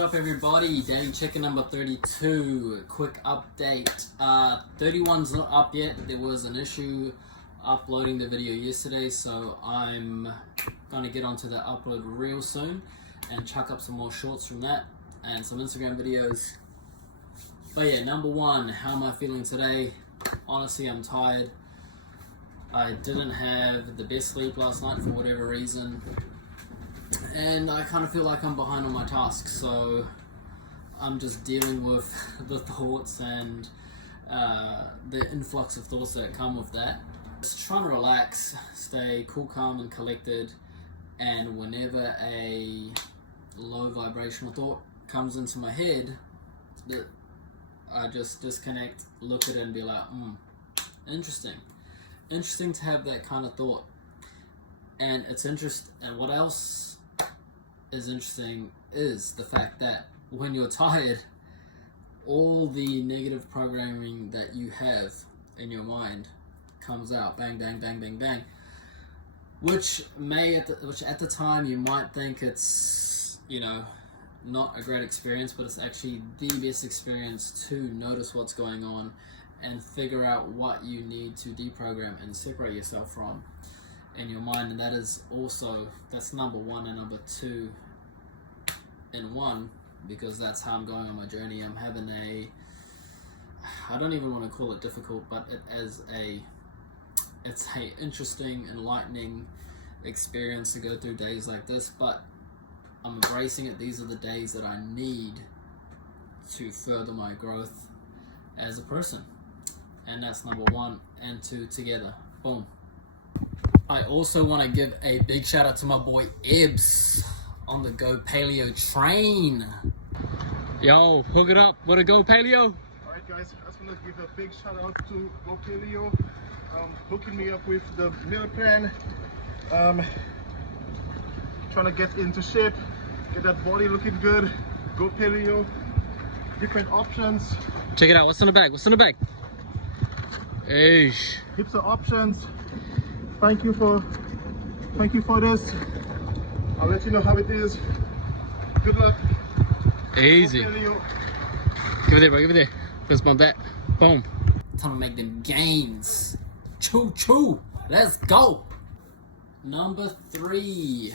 up everybody? Danny Chicken number 32. Quick update. 31's not up yet, but there was an issue uploading the video yesterday, so I'm gonna get onto the upload real soon and chuck up some more shorts from that and some Instagram videos. But yeah, number one, how am I feeling today? Honestly, I'm tired. I didn't have the best sleep last night for whatever reason, and I kind of feel like I'm behind on my tasks, so I'm just dealing with the thoughts and the influx of thoughts that come with that. Just trying to relax, stay cool, calm and collected, and whenever a low vibrational thought comes into my head, I just disconnect, look at it and be like, interesting to have that kind of thought. And it's interesting, and what else is interesting is the fact that when you're tired, all the negative programming that you have in your mind comes out, bang, bang, bang, bang, bang, which at the time you might think it's, not a great experience, but it's actually the best experience to notice what's going on and figure out what you need to deprogram and separate yourself from in your mind. And that's number one and number two in one, because that's how I'm going on my journey. I'm having I don't even want to call it difficult, but it's a interesting, enlightening experience to go through days like this, but I'm embracing it. These are the days that I need to further my growth as a person. And that's number one and two together. Boom. I also want to give a big shout out to my boy Ebbs on the Go Paleo train. Yo, hook it up with a Go Paleo. Alright guys, I just want to give a big shout out to Go Paleo, hooking me up with the meal plan. Trying to get into shape, get that body looking good. Go Paleo, different options. Check it out. What's in the bag? What's in the bag? Eish. Heaps of options. Thank you for this. I'll let you know how it is. Good luck. Easy. Go Paleo. Give it there, bro. Give it there. Fist bump that. Boom. Time to make them gains. Choo choo. Let's go. Number 3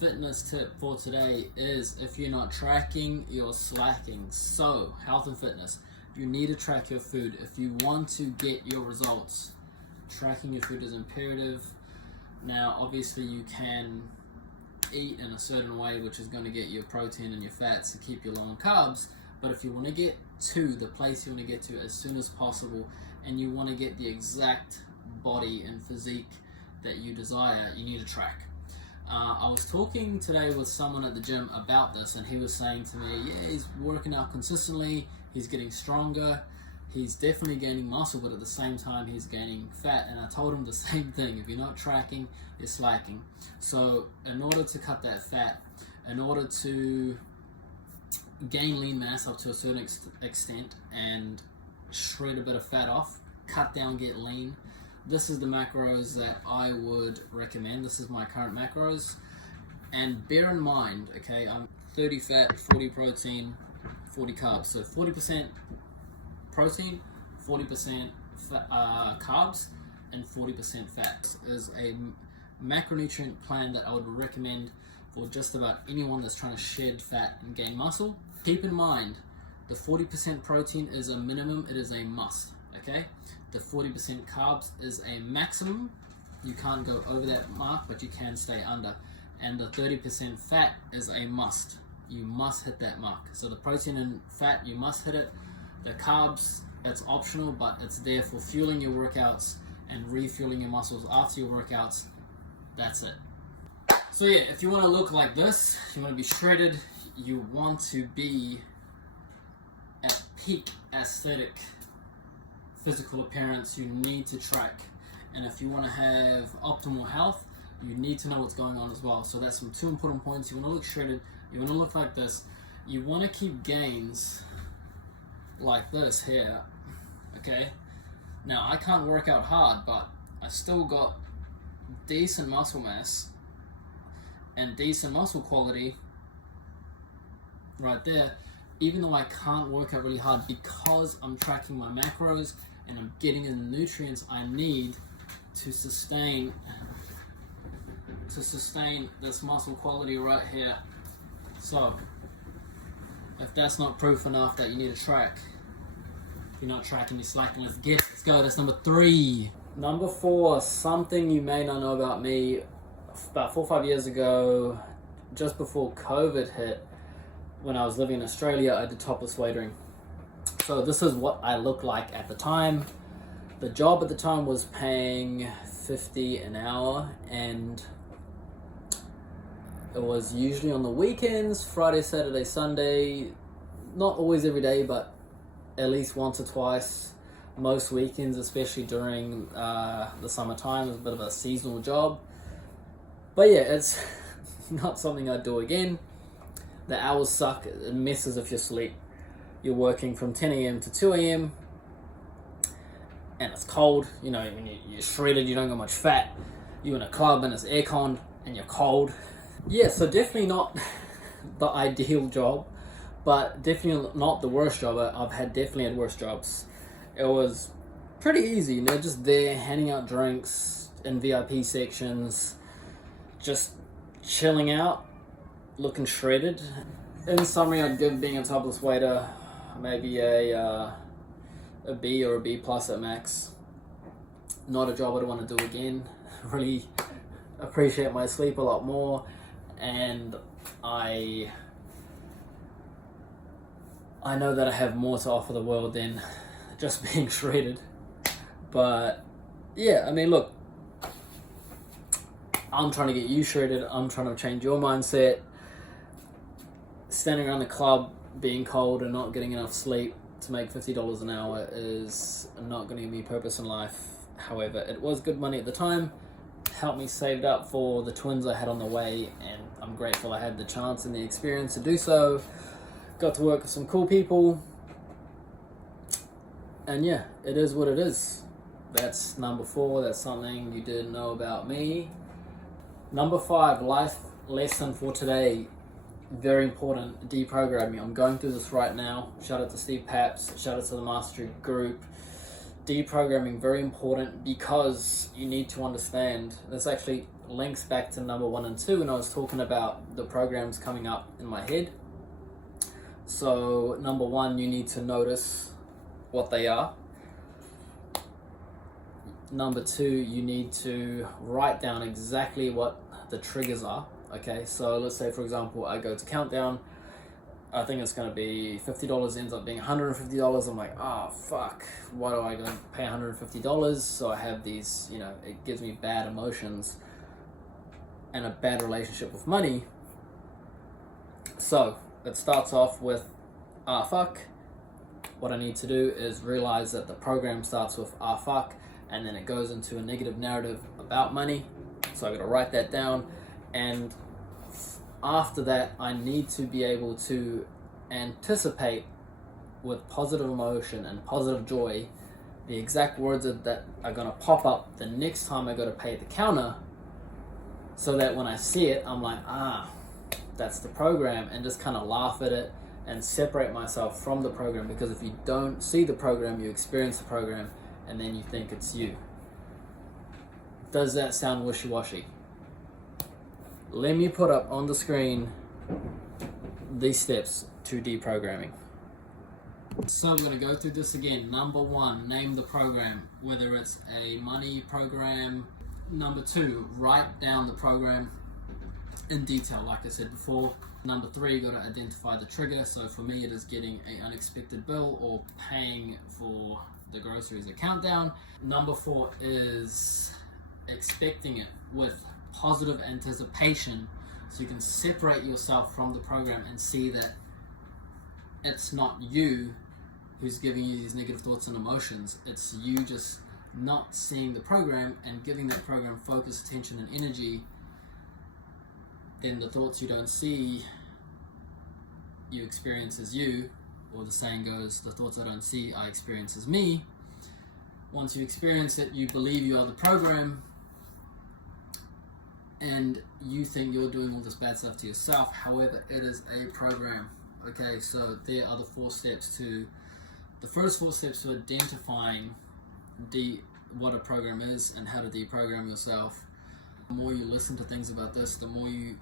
fitness tip for today is, if you're not tracking, you're slacking. So, health and fitness. You need to track your food. If you want to get your results, tracking your food is imperative. Now, obviously, you can eat in a certain way, which is going to get your protein and your fats to keep you low on carbs. But if you want to get to the place you want to get to as soon as possible, and you want to get the exact body and physique that you desire, you need to track. I was talking today with someone at the gym about this, and he was saying to me, yeah, he's working out consistently, he's getting stronger, he's definitely gaining muscle, but at the same time he's gaining fat. And I told him the same thing: if you're not tracking, you're slacking. So in order to cut that fat, in order to gain lean mass up to a certain extent and shred a bit of fat off, cut down, get lean, this is the macros that I would recommend. This is my current macros. And bear in mind, okay, I'm 30 fat, 40 protein, 40 carbs. So 40% protein, 40% carbs, and 40% fat is a macronutrient plan that I would recommend for just about anyone that's trying to shed fat and gain muscle. Keep in mind, the 40% protein is a minimum, it is a must, okay? The 40% carbs is a maximum. You can't go over that mark, but you can stay under. And the 30% fat is a must. You must hit that mark. So the protein and fat, you must hit it. The carbs, it's optional, but it's there for fueling your workouts and refueling your muscles after your workouts. That's it. So yeah, if you want to look like this, you want to be shredded, you want to be at peak aesthetic physical appearance, you need to track. And if you want to have optimal health, you need to know what's going on as well. So that's some 2 important points. You want to look shredded, you want to look like this, you want to keep gains like this here, okay? Now I can't work out hard, but I still got decent muscle mass and decent muscle quality right there, even though I can't work out really hard, because I'm tracking my macros and I'm getting in the nutrients I need to sustain this muscle quality right here. So if that's not proof enough that you need to track, if you're not tracking, you're slacking. Let's go. That's number 3. Number 4, something you may not know about me. About 4 or 5 years ago, just before COVID hit, when I was living in Australia, I did topless waitering. So this is what I looked like at the time. The job at the time was paying $50 an hour, and it was usually on the weekends, Friday, Saturday, Sunday. Not always every day, but at least once or twice. Most weekends, especially during the summertime, it's a bit of a seasonal job. But yeah, it's not something I'd do again. The hours suck. It messes with your sleep. You're working from 10 a.m. to 2 a.m. and it's cold. You know, when you're shredded, you don't got much fat. You're in a club and it's aircon and you're cold. Yeah, so definitely not the ideal job, but definitely not the worst job. I've definitely had worse jobs. It was pretty easy, you know, just there handing out drinks in VIP sections, just chilling out, looking shredded. In summary, I'd give being a topless waiter maybe a B or a B plus at max. Not a job I'd want to do again. Really appreciate my sleep a lot more, and I know that I have more to offer the world than just being shredded. But yeah, I mean, look, I'm trying to get you shredded. I'm trying to change your mindset. Standing around the club, being cold and not getting enough sleep to make $50 an hour is not going to give me purpose in life. However, it was good money at the time. Helped me save up for the twins I had on the way, and I'm grateful I had the chance and the experience to do so. Got to work with some cool people. And yeah, it is what it is. That's number 4. That's something you didn't know about me. Number 5, life lesson for today. Very important, deprogramming. I'm going through this right now. Shout out to Steve Paps. Shout out to the Mastery Group. Deprogramming, very important, because you need to understand. This actually links back to number 1 and 2 when I was talking about the programs coming up in my head. So number 1, you need to notice what they are. Number 2, you need to write down exactly what the triggers are. Okay, so let's say, for example, I go to Countdown. I think it's going to be $50, ends up being $150. I'm like, oh, fuck. Why do I go pay $150? So I have these, you know, it gives me bad emotions and a bad relationship with money. So it starts off with, fuck. What I need to do is realize that the program starts with, fuck, and then it goes into a negative narrative about money. So I got to write that down. And after that, I need to be able to anticipate with positive emotion and positive joy the exact words that are going to pop up the next time I go to pay at the counter, so that when I see it, I'm like, that's the program, and just kind of laugh at it and separate myself from the program. Because if you don't see the program, you experience the program, and then you think it's you. Does that sound wishy-washy? Let me put up on the screen these steps to deprogramming. So I'm going to go through this again. Number 1, name the program, whether it's a money program. Number 2, write down the program in detail, like I said before. Number 3, you got to identify the trigger. So for me, it is getting an unexpected bill or paying for the groceries at Countdown. Number 4 is expecting it with positive anticipation, so you can separate yourself from the program and see that it's not you who's giving you these negative thoughts and emotions. It's you just not seeing the program and giving that program focus, attention, and energy. Then the thoughts you don't see, you experience as you, or the saying goes, the thoughts I don't see, I experience as me. Once you experience it, you believe you are the program, and you think you're doing all this bad stuff to yourself. However, it is a program, Okay, so there are the 4 steps to, the first 4 steps to identifying what a program is and how to deprogram yourself. The more you listen to things about this, the more you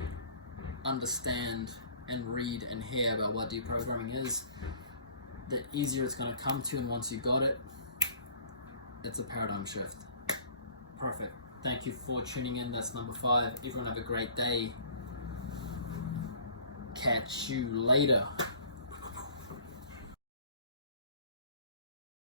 understand and read and hear about what deprogramming is, the easier it's going to come to, and once you got it, it's a paradigm shift. Perfect. Thank you for tuning in. That's number 5. Everyone have a great day. Catch you later.